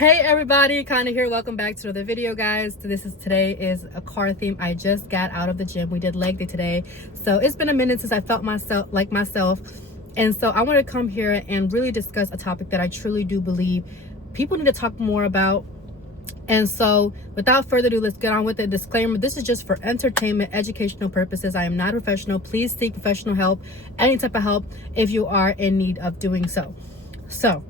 Hey everybody, Connie here. Welcome back to another video, guys. Today is a car theme. I just got out of the gym. We did leg day today, so it's been a minute since I felt myself, and so I want to come here and really discuss a topic that I truly do believe people need to talk more about. And so without further ado, let's get on with it. Disclaimer: this is just for entertainment, educational purposes. I am not a professional. Please seek professional help, any type of help, if you are in need of doing so. So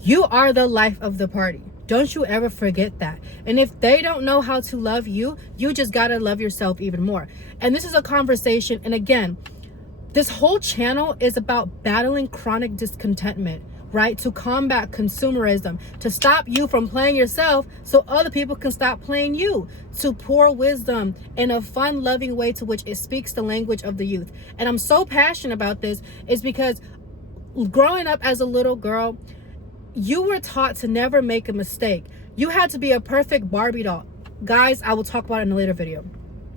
you are the life of the party. Don't you ever forget that. And if they don't know how to love you, you just gotta love yourself even more. And this is a conversation. And again, this whole channel is about battling chronic discontentment, right? To combat consumerism, to stop you from playing yourself so other people can stop playing you, to pour wisdom in a fun, loving way to which it speaks the language of the youth. And I'm so passionate about this is because growing up as a little girl, you were taught to never make a mistake. You had to be a perfect Barbie doll. Guys, I will talk about it in a later video.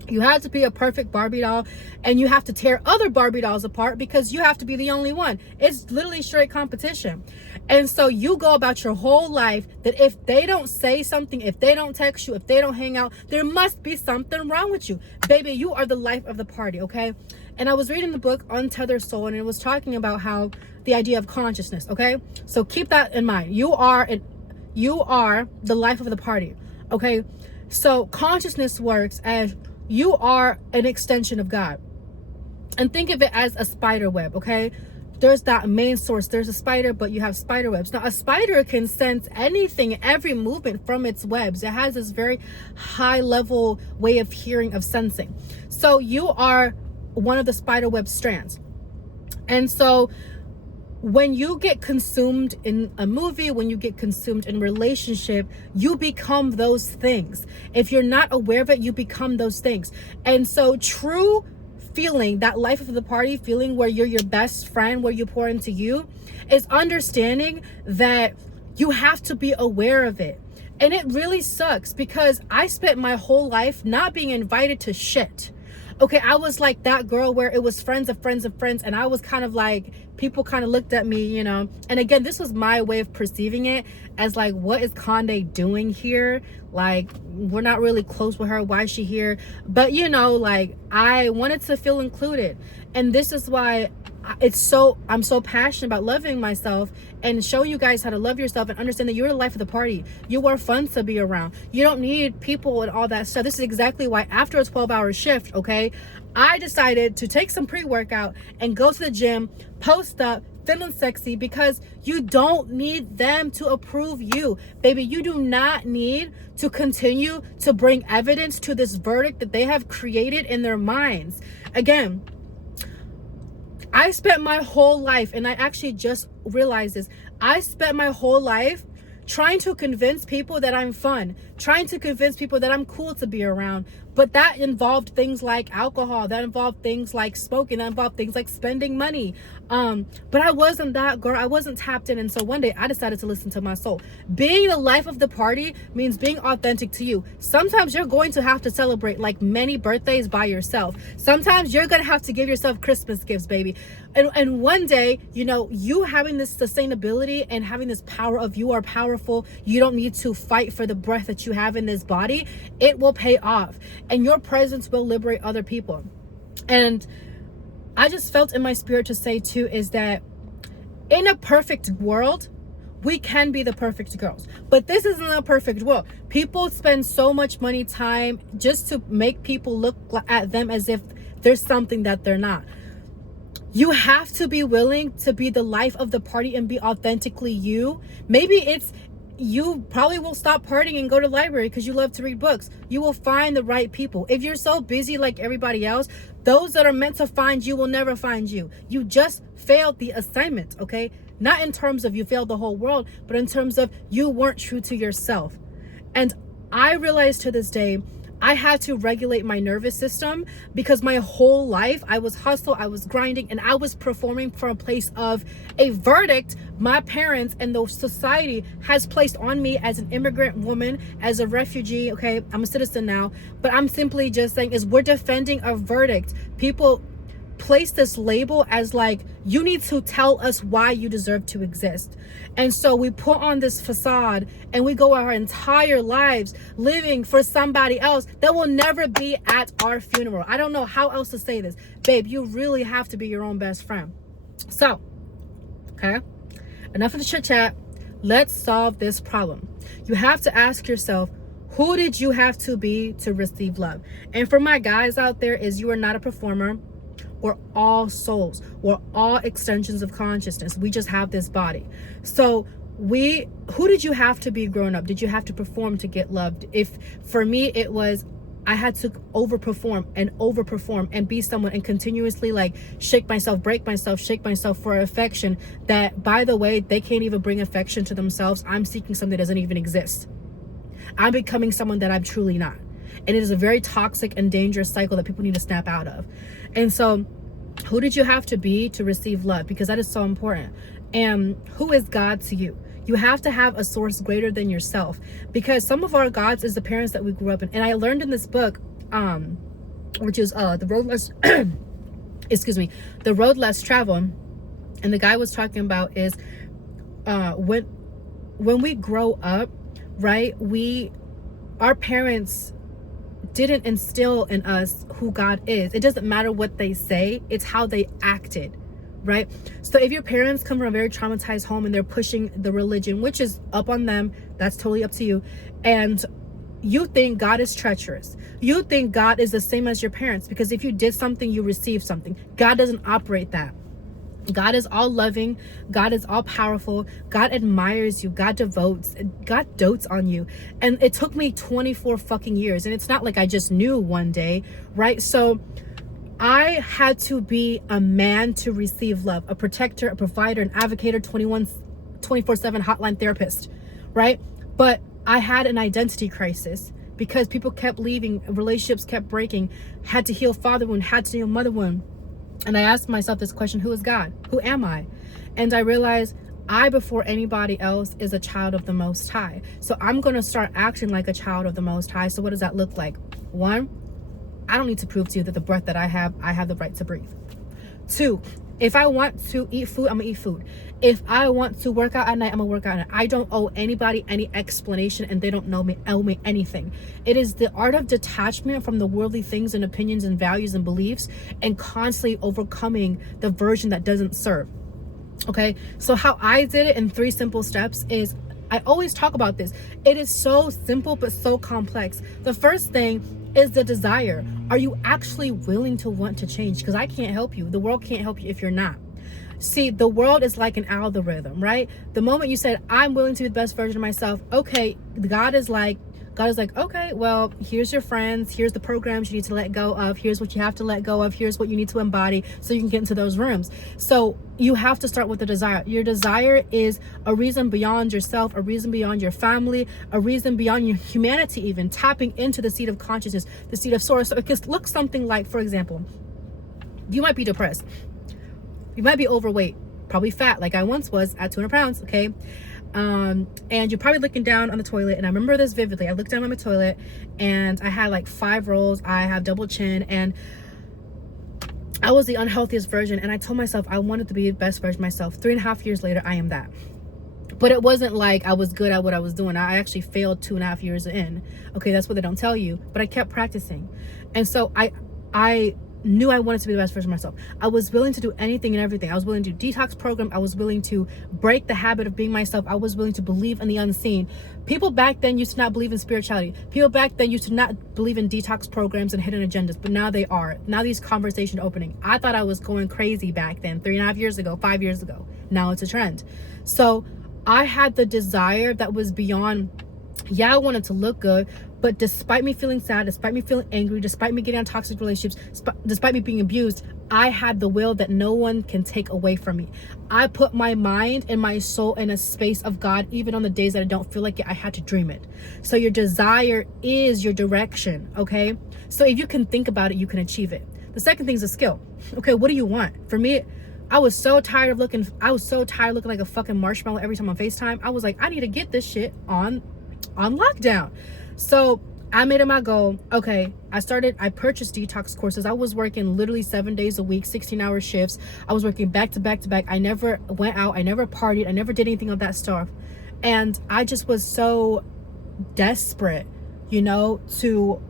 You had to be a perfect Barbie doll, and you have to tear other Barbie dolls apart because you have to be the only one. It's literally straight competition. And so you go about your whole life that if they don't say something, if they don't text you, if they don't hang out, there must be something wrong with you. Baby, you are the life of the party, okay? And I was reading the book Untethered Soul, and it was talking about how the idea of consciousness, okay? So keep that in mind. You are the life of the party, okay? So consciousness works as you are an extension of God. And think of it as a spider web, okay? There's that main source. There's a spider, but you have spider webs. Now, a spider can sense anything, every movement from its webs. It has this very high level way of hearing, of sensing. So you are one of the spider web strands. And so when you get consumed in a movie, when you get consumed in a relationship, you become those things. If you're not aware of it, you become those things. And so true feeling, that life of the party feeling where you're your best friend, where you pour into you, is understanding that you have to be aware of it. And it really sucks because I spent my whole life not being invited to shit. Okay, I was like that girl where it was friends of friends of friends, and I was kind of like, people kind of looked at me, you know. And again, this was my way of perceiving it as like, what is Conde doing here? Like, we're not really close with her. Why is she here? But you know, like, I wanted to feel included. And this is why I'm so passionate about loving myself and show you guys how to love yourself and understand that you're the life of the party. You are fun to be around. You don't need people and all that stuff. This is exactly why after a 12-hour shift, okay, I decided to take some pre-workout and go to the gym, post up, feeling sexy, because you don't need them to approve you. Baby, you do not need to continue to bring evidence to this verdict that they have created in their minds. Again, I spent my whole life, and I actually just realized this, I spent my whole life trying to convince people that I'm fun, trying to convince people that I'm cool to be around. But that involved things like alcohol, that involved things like smoking, that involved things like spending money. But I wasn't that girl. I wasn't tapped in. And so one day I decided to listen to my soul. Being the life of the party means being authentic to you. Sometimes you're going to have to celebrate like many birthdays by yourself. Sometimes you're going to have to give yourself Christmas gifts, baby. And one day, you know, you having this sustainability and having this power of you are powerful. You don't need to fight for the breath that you have in this body. It will pay off. And your presence will liberate other people. And I just felt in my spirit to say too is that in a perfect world, we can be the perfect girls. But this isn't a perfect world. People spend so much money, time, just to make people look at them as if there's something that they're not. You have to be willing to be the life of the party and be authentically you. Maybe it's you probably will stop partying and go to the library because you love to read books. You will find the right people. If you're so busy like everybody else, those that are meant to find you will never find you. You just failed the assignment, okay? Not in terms of you failed the whole world, but in terms of you weren't true to yourself. And I realized to this day, I had to regulate my nervous system because my whole life I was hustle, I was grinding, and I was performing from a place of a verdict my parents and the society has placed on me as an immigrant woman, as a refugee. Okay, I'm a citizen now, but I'm simply just saying is we're defending a verdict. People place this label as like, you need to tell us why you deserve to exist. And so we put on this facade and we go our entire lives living for somebody else that will never be at our funeral. I don't know how else to say this. Babe, you really have to be your own best friend. So, okay, enough of the chit chat. Let's solve this problem. You have to ask yourself, who did you have to be to receive love? And for my guys out there, is you are not a performer. We're all souls. We're all extensions of consciousness. We just have this body. So who did you have to be growing up? Did you have to perform to get loved? If for me, it was, I had to overperform and be someone and continuously like shake myself, break myself, shake myself for affection that, by the way, they can't even bring affection to themselves. I'm seeking something that doesn't even exist. I'm becoming someone that I'm truly not. And it is a very toxic and dangerous cycle that people need to snap out of. And so who did you have to be to receive love? Because that is so important. And who is God to you? You have to have a source greater than yourself, because some of our gods is the parents that we grew up in. And I learned in this book, which is The Road Less, The Road Less Traveled. And the guy was talking about is when we grow up, right, our parents didn't instill in us who God is. It doesn't matter what they say, it's how they acted, right? So if your parents come from a very traumatized home and they're pushing the religion, which is up on them, that's totally up to you, and you think God is treacherous, you think God is the same as your parents, because if you did something, you received something. God doesn't operate that. God is all loving. God is all powerful. God admires you. God dotes on you. And it took me 24 fucking years. And it's not like I just knew one day, right? So I had to be a man to receive love, a protector, a provider, an advocator, 24/7 hotline therapist, right? But I had an identity crisis because people kept leaving, relationships kept breaking, had to heal father wound, had to heal mother wound. And I asked myself this question: who is God? Who am I? And I realized I, before anybody else, is a child of the Most High. So I'm going to start acting like a child of the Most High. So what does that look like? One, I don't need to prove to you that the breath that I have the right to breathe. Two, if I want to eat food, I'm gonna eat food. If I want to work out at night, I'm gonna work out at night. I don't owe anybody any explanation, and they don't owe me anything. It is the art of detachment from the worldly things and opinions and values and beliefs, and constantly overcoming the version that doesn't serve. Okay, so how I did it in 3 simple steps is, I always talk about this. It is so simple but so complex. The first thing is the desire. Are you actually willing to want to change? Because I can't help you. The world can't help you if you're not. See, the world is like an algorithm, right? The moment you said, I'm willing to be the best version of myself, okay, God is like, okay, well, here's your friends, here's the programs you need to let go of, here's what you have to let go of, here's what you need to embody so you can get into those rooms. So you have to start with the desire. Your desire is a reason beyond yourself, a reason beyond your family, a reason beyond your humanity, even tapping into the seat of consciousness, the seat of source. So it could look something like, for example, you might be depressed. You might be overweight, probably fat, like I once was at 200 pounds, okay? And you're probably looking down on the toilet, and I remember this vividly. I looked down on my toilet and I had like 5 rolls. I have double chin, and I was the unhealthiest version, and I told myself I wanted to be the best version of myself. 3.5 years later, I am that. But it wasn't like I was good at what I was doing. I actually failed 2.5 years in. Okay, that's what they don't tell you. But I kept practicing. And so I knew I wanted to be the best version of myself. I was willing to do anything and everything. I was willing to do detox program. I was willing to break the habit of being myself. I was willing to believe in the unseen. People back then used to not believe in spirituality. People back then used to not believe in detox programs and hidden agendas, but now they are. Now these conversations opening. I thought I was going crazy back then, 3.5 years ago, 5 years ago. Now it's a trend. So I had the desire that was beyond, I wanted to look good, but despite me feeling sad, despite me feeling angry, despite me getting on toxic relationships, despite me being abused, I had the will that no one can take away from me. I put my mind and my soul in a space of God, even on the days that I don't feel like it. I had to dream it. So your desire is your direction, okay? So if you can think about it, you can achieve it. The second thing is a skill. Okay, what do you want? For me, I was so tired of looking like a fucking marshmallow every time on FaceTime. I was like, I need to get this shit on lockdown. So I made it my goal. Okay, I purchased detox courses. I was working literally 7 days a week, 16-hour shifts. I was working back to back to back. I never went out. I never partied. I never did anything of that stuff. And I just was so desperate, to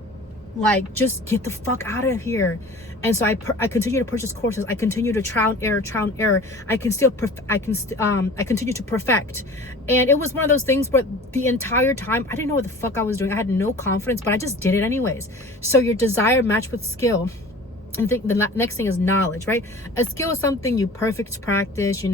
like just get the fuck out of here. And so I continue to purchase courses. I continue to trial and error. I continue to perfect. And it was one of those things where the entire time I didn't know what the fuck I was doing. I had no confidence, but I just did it anyways. So your desire matched with skill. And I think the next thing is knowledge, right? A skill is something you perfect practice. You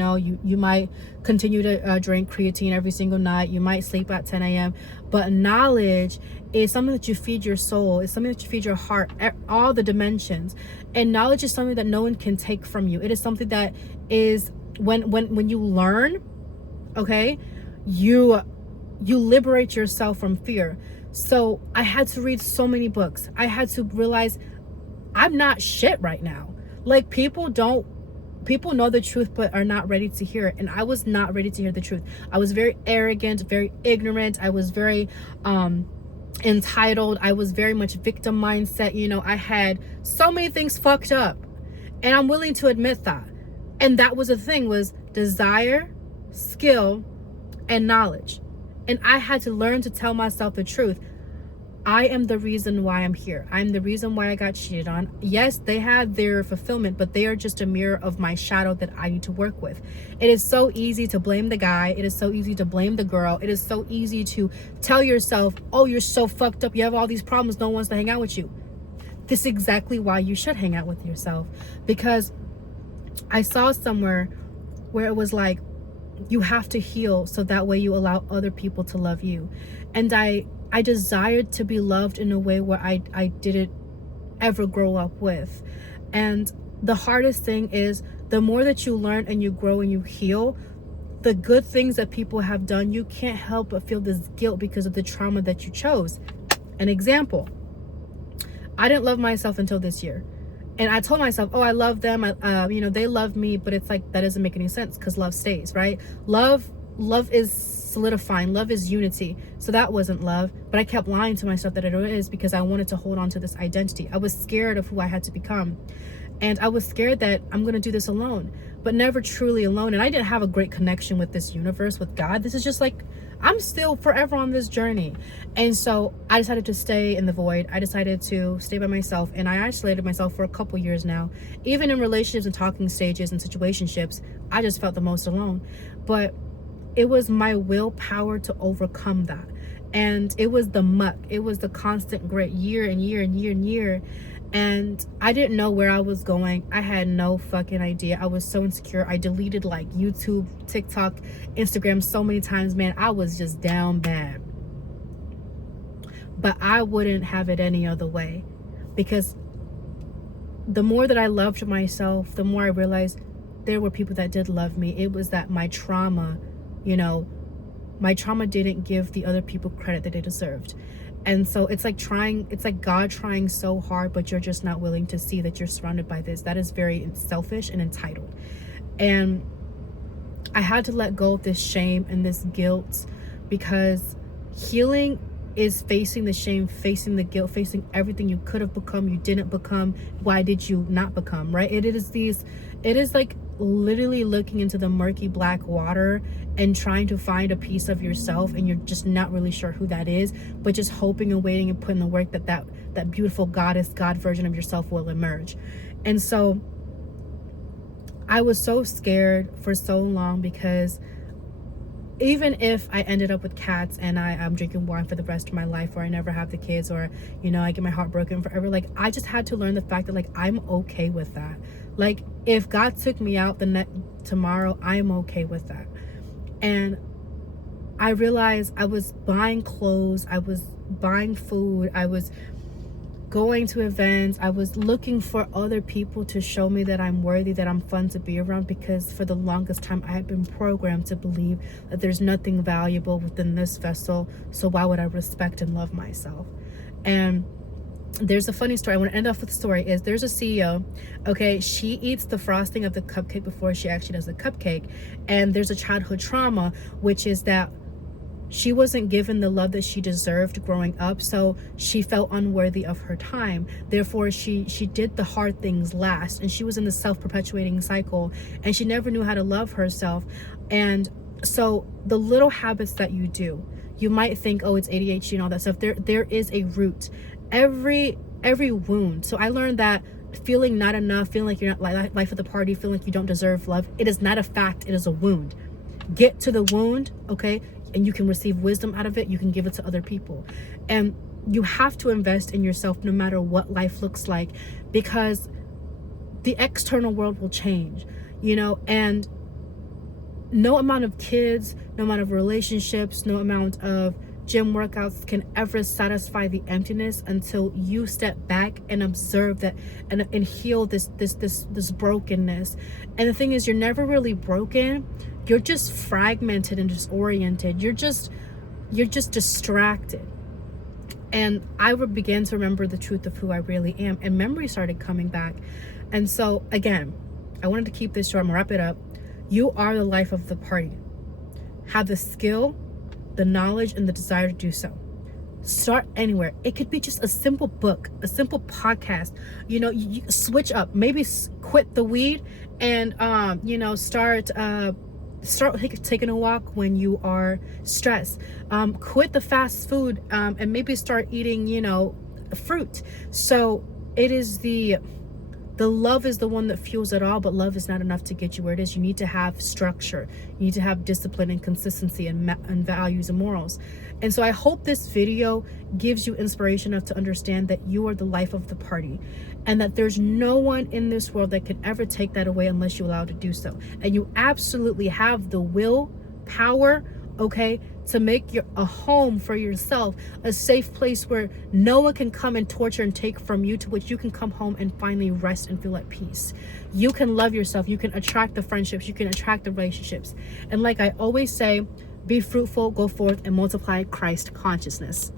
might continue to drink creatine every single night. You might sleep at 10 a.m. But knowledge is something that you feed your soul. It's something that you feed your heart, all the dimensions. And knowledge is something that no one can take from you. It is something that is when you learn, okay, you liberate yourself from fear. So I had to read so many books. I had to realize I'm not shit right now. Like people know the truth but are not ready to hear it. And I was not ready to hear the truth. I was very arrogant, very ignorant. I was very entitled. I was very much victim mindset. I had so many things fucked up. And I'm willing to admit that. And that was the thing, was desire, skill, and knowledge. And I had to learn to tell myself the truth. I am the reason why I'm here. I'm the reason why I got cheated on. Yes, they had their fulfillment, but they are just a mirror of my shadow that I need to work with. It is so easy to blame the guy. It is so easy to blame the girl. It is so easy to tell yourself, oh, you're so fucked up. You have all these problems. No one wants to hang out with you. This is exactly why you should hang out with yourself. Because I saw somewhere where it was like, you have to heal so that way you allow other people to love you. And I desired to be loved in a way where I didn't ever grow up with. And the hardest thing is, the more that you learn and you grow and you heal, the good things that people have done, you can't help but feel this guilt because of the trauma that you chose. An example, I didn't love myself until this year. And I told myself, oh, I love them. They love me, but it's like, that doesn't make any sense because love stays, right? Love is solidifying. Love is unity. So that wasn't love, but I kept lying to myself that it is, because I wanted to hold on to this identity. I was scared of who I had to become. And I was scared that I'm going to do this alone, but never truly alone. And I didn't have a great connection with this universe, with God. This is just like, I'm still forever on this journey. And so I decided to stay in the void. I decided to stay by myself, and I isolated myself for a couple years now. Even in relationships and talking stages and situationships, I just felt the most alone. But it was my willpower to overcome that. And it was the muck. It was the constant grit, year and year and year and year. And I didn't know where I was going. I had no fucking idea. I was so insecure. I deleted like YouTube, TikTok, Instagram so many times, man. I was just down bad. But I wouldn't have it any other way, because the more that I loved myself, the more I realized there were people that did love me. It was that my trauma, my trauma didn't give the other people credit that they deserved. And so it's like God trying so hard, but you're just not willing to see that you're surrounded by this. That is very selfish and entitled. And I had to let go of this shame and this guilt, because healing is facing the shame, facing the guilt, facing everything you could have become, you didn't become. Why did you not become, right? It is like literally looking into the murky black water and trying to find a piece of yourself, and you're just not really sure who that is, but just hoping and waiting and putting the work that beautiful God version of yourself will emerge. And so I was so scared for so long, because even if I ended up with cats and I'm drinking wine for the rest of my life, or I never have the kids, or I get my heart broken forever, like I just had to learn the fact that like I'm okay with that. Like if God took me out tomorrow, I'm okay with that. And I realized I was buying clothes, I was buying food, I was going to events, I was looking for other people to show me that I'm worthy, that I'm fun to be around, because for the longest time I had been programmed to believe that there's nothing valuable within this vessel, so why would I respect and love myself? And there's a funny story. I want to end off with the story. There's a CEO, okay, she eats the frosting of the cupcake before she actually does the cupcake. And there's a childhood trauma, which is that She wasn't given the love that she deserved growing up, so she felt unworthy of her time. Therefore, she did the hard things last, and she was in the self-perpetuating cycle, and she never knew how to love herself. And so the little habits that you do, you might think, oh, it's ADHD and all that stuff. There is a root. Every wound. So I learned that feeling not enough, feeling like you're not life of the party, feeling like you don't deserve love, it is not a fact, it is a wound. Get to the wound, okay, and you can receive wisdom out of it. You can give it to other people. And you have to invest in yourself no matter what life looks like, because the external world will change, you know. And no amount of kids, no amount of relationships, no amount of gym workouts can ever satisfy the emptiness until you step back and observe that and heal this brokenness. And the thing is, you're never really broken. You're just fragmented and disoriented. You're just distracted. And I began to remember the truth of who I really am, and memory started coming back. And so again, I wanted to keep this short. I'm gonna wrap it up. You are the life of the party. Have the skill, the knowledge, and the desire to do so. Start anywhere. It could be just a simple book, a simple podcast. You know, you switch up. Maybe quit the weed and you know, start taking a walk when you are stressed. Quit the fast food and maybe start eating, you know, fruit. So it is the love is the one that fuels it all, but love is not enough to get you where it is. You need to have structure. You need to have discipline and consistency and values and morals. And so I hope this video gives you inspiration enough to understand that you are the life of the party, and that there's no one in this world that can ever take that away unless you allow to do so. And you absolutely have the will power, okay, to make a home for yourself, a safe place where no one can come and torture and take from you, to which you can come home and finally rest and feel at peace. You can love yourself. You can attract the friendships. You can attract the relationships. And like I always say, be fruitful, go forth, and multiply Christ consciousness.